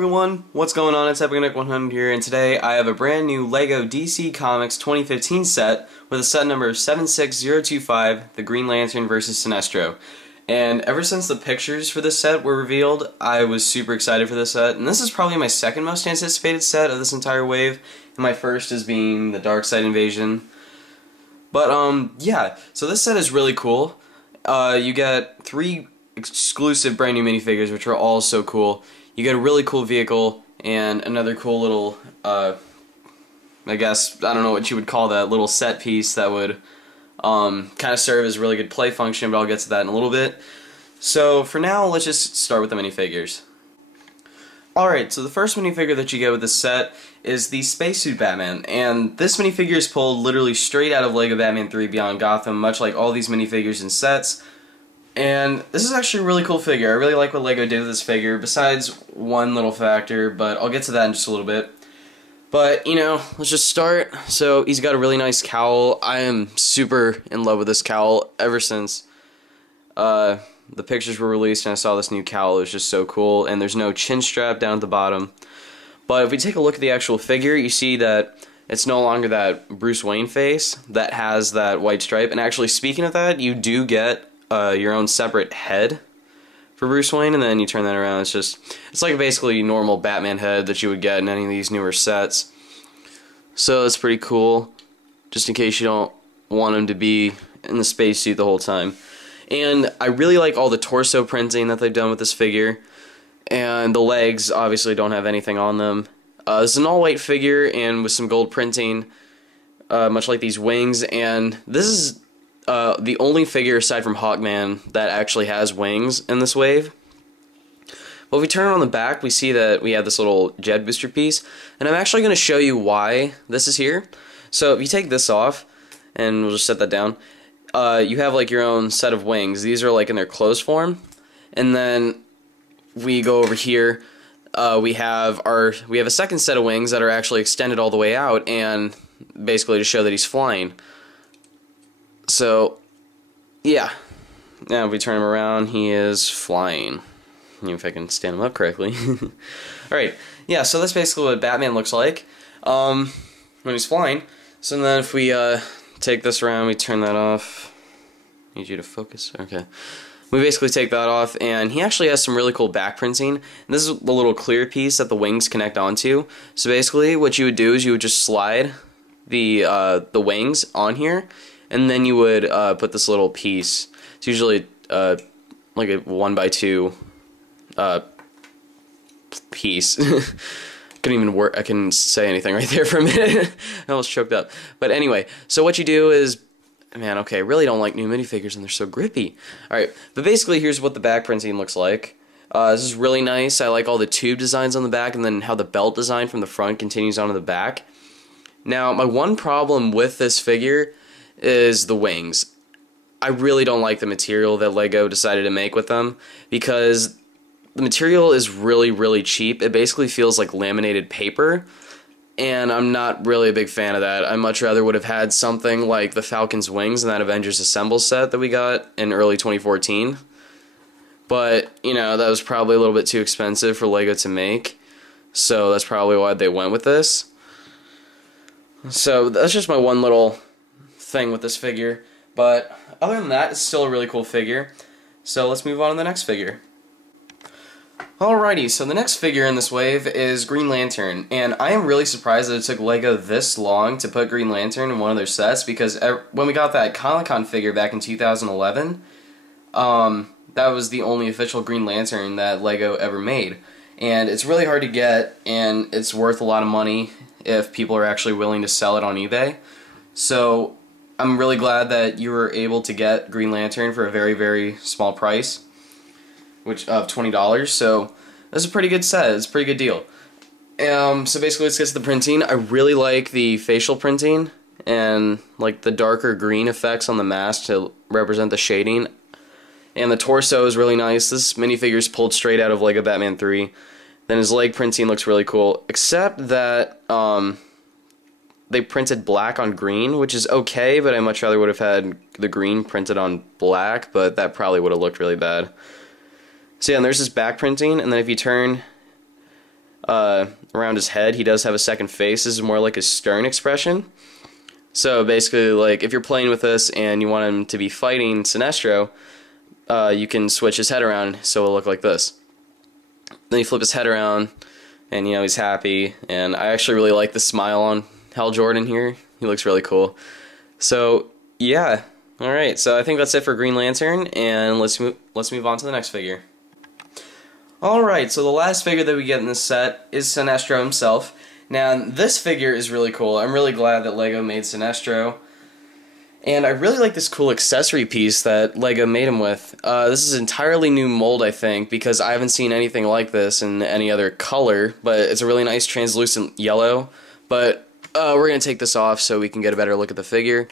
everyone, what's going on? It's EpicNick100 here, and today I have a brand new LEGO DC Comics 2015 set with a set number 76025, the Green Lantern vs. Sinestro. And ever since the pictures for this set were revealed, I was super excited for this set, and this is probably my second most anticipated set of this entire wave, and my first is being the Darkseid Invasion. But yeah, so this set is really cool. You get 3 exclusive brand new minifigures, which are all so cool. You get a really cool vehicle and another cool little, I guess, I don't know what you would call that, little set piece that would kind of serve as a really good play function, but I'll get to that in a little bit. So for now, let's just start with the minifigures. Alright, so the first minifigure that you get with this set is the Spacesuit Batman, and this minifigure is pulled literally straight out of LEGO Batman 3 Beyond Gotham, much like all these minifigures and sets. And this is actually a really cool figure. I really like what LEGO did with this figure, besides one little factor, but I'll get to that in just a little bit. But, you know, let's just start. So, he's got a really nice cowl. I am super in love with this cowl ever since the pictures were released and I saw this new cowl. It was just so cool, and there's no chin strap down at the bottom. But if we take a look at the actual figure, you see that it's no longer that Bruce Wayne face that has that white stripe. And actually, speaking of that, you do get your own separate head for Bruce Wayne, and then you turn that around. It's like basically normal Batman head that you would get in any of these newer sets. So it's pretty cool, just in case you don't want him to be in the spacesuit the whole time. And I really like all the torso printing that they've done with this figure, and the legs obviously don't have anything on them. This is an all-white figure and with some gold printing, much like these wings, and this is the only figure aside from Hawkman that actually has wings in this wave. But if we turn it on the back, we see that we have this little jet booster piece, and I'm actually going to show you why this is here. So if you take this off, and we'll just set that down, you have like your own set of wings. These are like in their closed form, and then we go over here. We have a second set of wings that are actually extended all the way out, and basically to show that he's flying. So, yeah. Now if we turn him around, he is flying. If I can stand him up correctly. Alright, yeah, so that's basically what Batman looks like when he's flying. So then if we take this around, we turn that off. Need you to focus. Okay. We basically take that off, and he actually has some really cool back printing. And this is the little clear piece that the wings connect onto. So basically what you would do is you would just slide the wings on here, and then you would put this little piece. It's usually like a 1x2 piece. Couldn't even work. I couldn't say anything right there for a minute. I almost choked up. But anyway, so what you do is, man, okay, I really don't like new minifigures and they're so grippy. Alright, but basically here's what the back printing looks like. This is really nice. I like all the tube designs on the back, and then how the belt design from the front continues onto the back. Now, my one problem with this figure is the wings. I really don't like the material that LEGO decided to make with them, because the material is really, really cheap. It basically feels like laminated paper, and I'm not really a big fan of that. I much rather would have had something like the Falcon's wings in that Avengers Assemble set that we got in early 2014. But, you know, that was probably a little bit too expensive for LEGO to make, so that's probably why they went with this. So that's just my one little thing with this figure, but other than that, it's still a really cool figure. So let's move on to the next figure. Alrighty, so the next figure in this wave is Green Lantern, and I am really surprised that it took LEGO this long to put Green Lantern in one of their sets, because when we got that Comic-Con figure back in 2011, that was the only official Green Lantern that LEGO ever made. And it's really hard to get, and it's worth a lot of money if people are actually willing to sell it on eBay. So I'm really glad that you were able to get Green Lantern for a very, very small price, which of $20. So that's a pretty good set. It's a pretty good deal. So basically, let's get to the printing. I really like the facial printing and like the darker green effects on the mask to represent the shading. And the torso is really nice. This minifigure is pulled straight out of LEGO Batman 3. Then his leg printing looks really cool, except that they printed black on green, which is okay, but I much rather would have had the green printed on black, but that probably would have looked really bad. So yeah, and there's his back printing, and then if you turn around his head, he does have a second face. This is more like a stern expression. So basically, like, if you're playing with this and you want him to be fighting Sinestro, you can switch his head around so it'll look like this. Then you flip his head around, and you know, he's happy. And I actually really like the smile on Hal Jordan here. He looks really cool. So yeah, all right. So I think that's it for Green Lantern, and let's move on to the next figure. All right. So the last figure that we get in this set is Sinestro himself. Now this figure is really cool. I'm really glad that LEGO made Sinestro. And I really like this cool accessory piece that LEGO made him with. This is an entirely new mold, I think, because I haven't seen anything like this in any other color, but it's a really nice translucent yellow. But we're going to take this off so we can get a better look at the figure.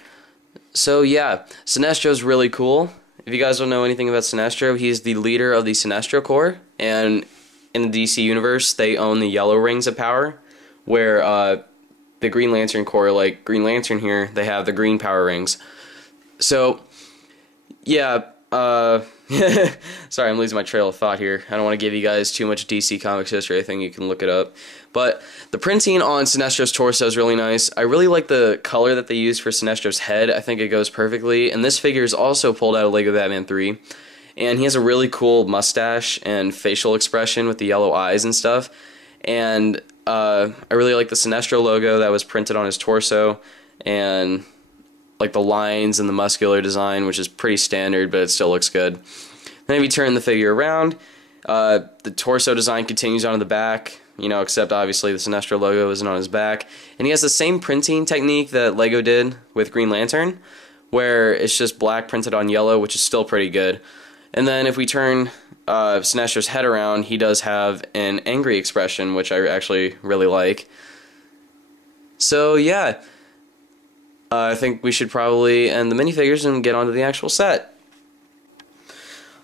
So yeah, Sinestro's really cool. If you guys don't know anything about Sinestro, he's the leader of the Sinestro Corps, and in the DC universe, they own the yellow rings of power, where the Green Lantern Corps, like Green Lantern here, they have the green power rings. So, yeah, sorry, I'm losing my trail of thought here. I don't want to give you guys too much DC Comics history. I think you can look it up. But the printing on Sinestro's torso is really nice. I really like the color that they used for Sinestro's head. I think it goes perfectly. And this figure is also pulled out of LEGO Batman 3. And he has a really cool mustache and facial expression with the yellow eyes and stuff. And I really like the Sinestro logo that was printed on his torso, and like the lines and the muscular design, which is pretty standard, but it still looks good. Then if you turn the figure around, the torso design continues on the back, you know, except obviously the Sinestro logo isn't on his back. And he has the same printing technique that LEGO did with Green Lantern, where it's just black printed on yellow, which is still pretty good. And then if we turn Sinestro's head around, he does have an angry expression, which I actually really like. So yeah, I think we should probably end the minifigures and get on to the actual set.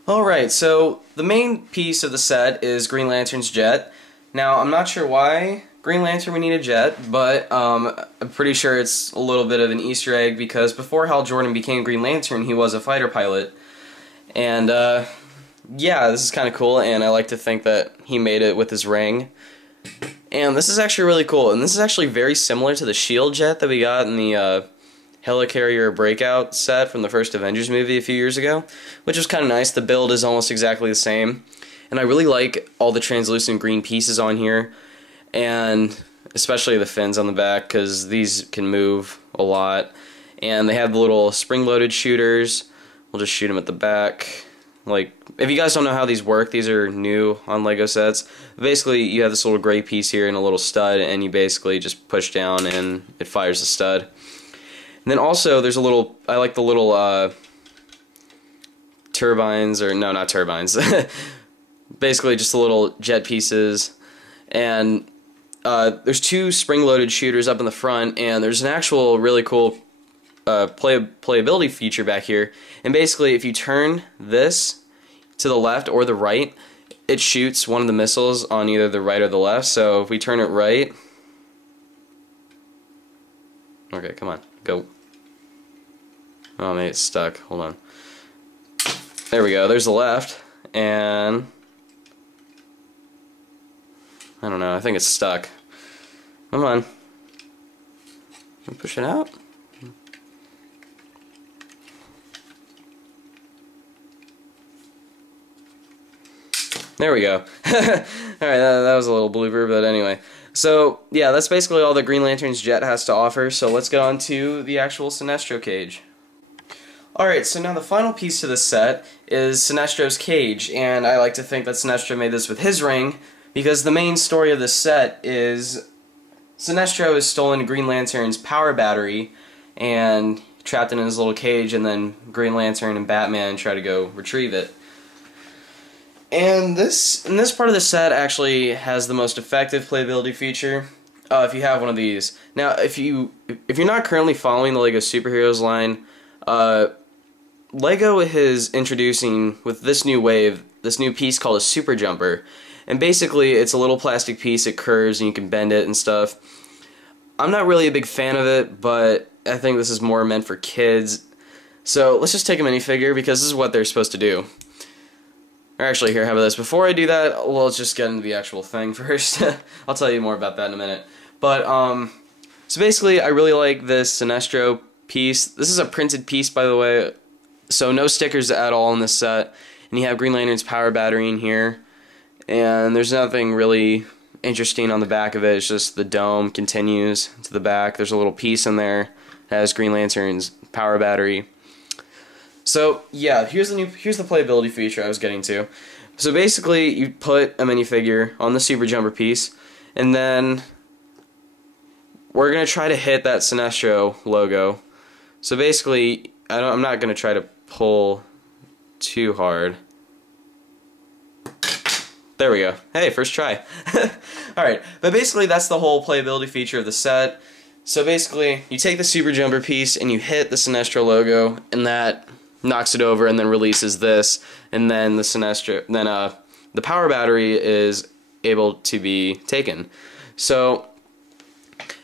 Alright, so the main piece of the set is Green Lantern's jet. Now, I'm not sure why Green Lantern would need a jet, but I'm pretty sure it's a little bit of an Easter egg, because before Hal Jordan became Green Lantern, he was a fighter pilot. And yeah, this is kind of cool, and I like to think that he made it with his ring. And this is actually really cool, and this is actually very similar to the SHIELD jet that we got in the Helicarrier Breakout set from the first Avengers movie a few years ago, which was kind of nice. The build is almost exactly the same, and I really like all the translucent green pieces on here, and especially the fins on the back, because these can move a lot. And they have the little spring-loaded shooters. We'll just shoot them at the back. Like, if you guys don't know how these work, these are new on LEGO sets. Basically, you have this little gray piece here and a little stud, and you basically just push down and it fires the stud. And then also, there's a little, I like the little turbines, or no, not turbines. Basically, just the little jet pieces. And there's two spring-loaded shooters up in the front, and there's an actual really cool playability feature back here. And basically, if you turn this to the left or the right, it shoots one of the missiles on either the right or the left. So if we turn it right, okay, come on, go. Oh, maybe it's stuck. Hold on. There we go. There's the left, and I don't know. I think it's stuck. Come on. Can we push it out? There we go. Alright, that was a little blooper, but anyway. So, yeah, that's basically all that Green Lantern's jet has to offer, so let's get on to the actual Sinestro cage. Alright, so now the final piece to the set is Sinestro's cage, and I like to think that Sinestro made this with his ring, because the main story of the set is Sinestro has stolen Green Lantern's power battery and trapped it in his little cage, and then Green Lantern and Batman try to go retrieve it. And this part of the set actually has the most effective playability feature. If you have one of these. Now, if you're not currently following the LEGO Superheroes line, LEGO is introducing, with this new wave, this new piece called a Super Jumper. And basically, it's a little plastic piece, it curves, and you can bend it and stuff. I'm not really a big fan of it, but I think this is more meant for kids. So let's just take a minifigure, because this is what they're supposed to do. Or actually, here, how about this? Before I do that, well, let's just get into the actual thing first. I'll tell you more about that in a minute. But, so basically, I really like this Sinestro piece. This is a printed piece, by the way, so no stickers at all in this set. And you have Green Lantern's power battery in here. And there's nothing really interesting on the back of it. It's just the dome continues to the back. There's a little piece in there that has Green Lantern's power battery. So yeah, here's the playability feature I was getting to. So basically, you put a minifigure on the Super Jumper piece, and then we're gonna try to hit that Sinestro logo. So basically, I'm not gonna try to pull too hard. There we go. Hey, first try. Alright, but basically that's the whole playability feature of the set. So basically, you take the Super Jumper piece and you hit the Sinestro logo, and that knocks it over and then releases this, and then the Sinestro, then the power battery is able to be taken. So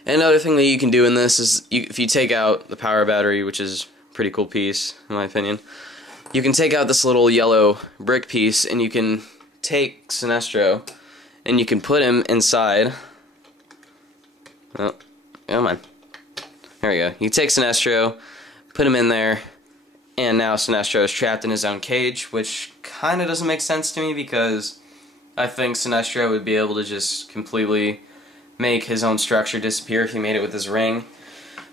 another thing that you can do in this is if you take out the power battery, which is a pretty cool piece in my opinion, you can take out this little yellow brick piece and you can take Sinestro and you can put him inside. Oh, come on. There we go. You take Sinestro, put him in there, and now Sinestro is trapped in his own cage, which kind of doesn't make sense to me because I think Sinestro would be able to just completely make his own structure disappear if he made it with his ring.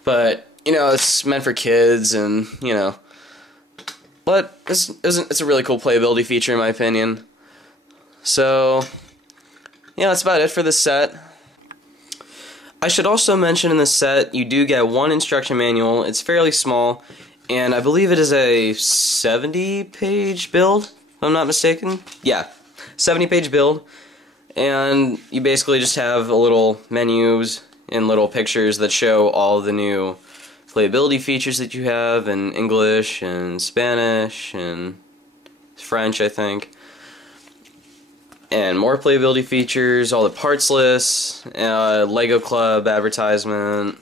But, you know, it's meant for kids and, you know. But it's a really cool playability feature in my opinion. So, yeah, that's about it for this set. I should also mention in this set, you do get one instruction manual. It's fairly small, and I believe it is a 70-page build, if I'm not mistaken. Yeah, 70-page build, and you basically just have little menus and little pictures that show all the new playability features that you have in English and Spanish and French, I think. And more playability features, all the parts lists, Lego Club advertisement,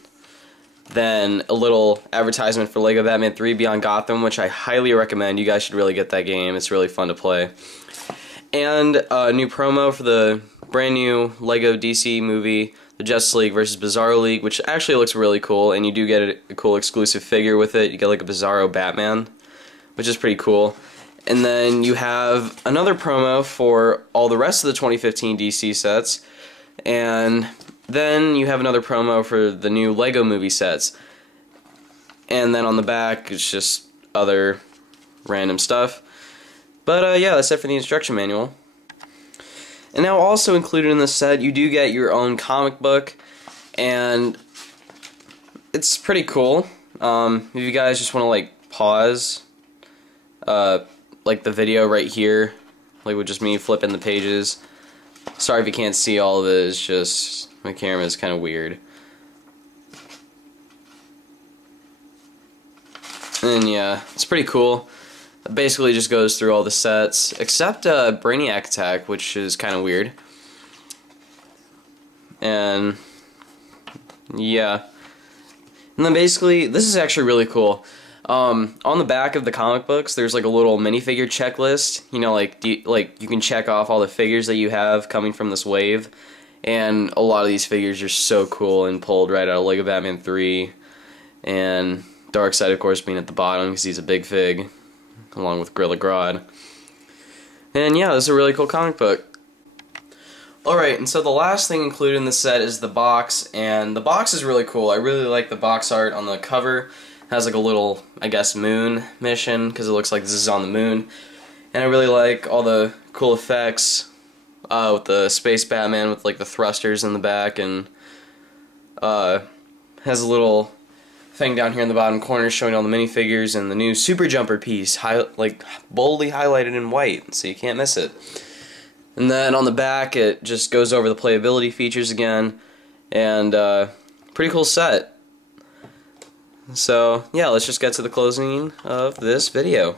then a little advertisement for Lego Batman 3 Beyond Gotham, which I highly recommend. You guys should really get that game. It's really fun to play. And a new promo for the brand new Lego DC movie, the Justice League vs. Bizarro League, which actually looks really cool, and you do get a cool exclusive figure with it. You get like a Bizarro Batman, which is pretty cool. And then you have another promo for all the rest of the 2015 DC sets. And then you have another promo for the new Lego movie sets. And then on the back, it's just other random stuff. But yeah, that's it for the instruction manual. And now also included in this set, you do get your own comic book. And it's pretty cool. If you guys just want to like pause like the video right here, like with just me flipping the pages. Sorry if you can't see all of it, it's just my camera is kind of weird. And yeah, it's pretty cool. It basically just goes through all the sets, except Brainiac Attack, which is kind of weird. And yeah. And then basically, this is actually really cool. On the back of the comic books, there's like a little minifigure checklist. You know, like you can check off all the figures that you have coming from this wave, and a lot of these figures are so cool and pulled right out of Lego Batman 3. And Darkseid, of course, being at the bottom because he's a big fig, along with Gorilla Grodd. And yeah, this is a really cool comic book. Alright, and so the last thing included in the set is the box, and the box is really cool. I really like the box art on the cover. It has like a little, I guess, moon mission, because it looks like this is on the moon. And I really like all the cool effects with the Space Batman with like the thrusters in the back, and has a little thing down here in the bottom corner showing all the minifigures and the new Super Jumper piece, like boldly highlighted in white, so you can't miss it. And then on the back, it just goes over the playability features again, and pretty cool set. So yeah, let's just get to the closing of this video.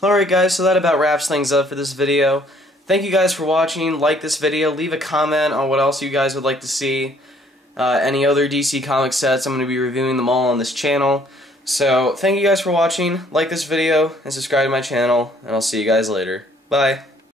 Alright guys, so that about wraps things up for this video. Thank you guys for watching. Like this video, leave a comment on what else you guys would like to see. Any other DC Comics sets, I'm going to be reviewing them all on this channel. So, thank you guys for watching. Like this video and subscribe to my channel, and I'll see you guys later. Bye.